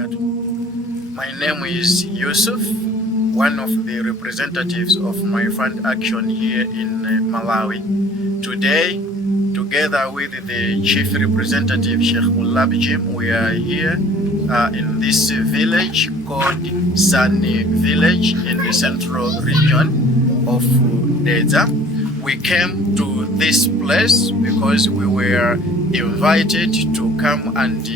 wabarakatuh. My name is Yusuf, one of the representatives of MyFundAction here in Malawi. Today, together with the chief representative Sheikh Jim, we are here in this village called Sani Village in the central region of Dedza. We came to this place because we were invited to come and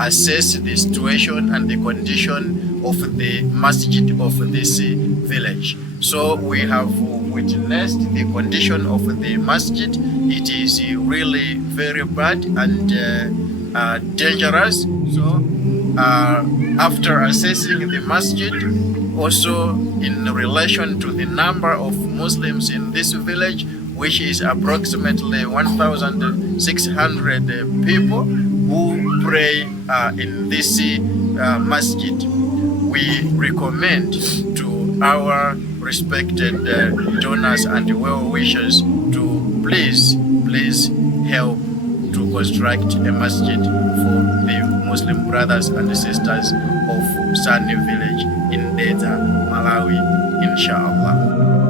assess the situation and the condition of the masjid of this village. So we have witnessed the condition of the masjid. It is really very bad and dangerous. So after assessing the masjid, also in relation to the number of Muslims in this village, which is approximately 1,600 people who pray in this masjid, we recommend to our respected donors and well-wishers to please help to construct a masjid for the Muslim brothers and sisters of Sani village in Dedza, Malawi, inshallah.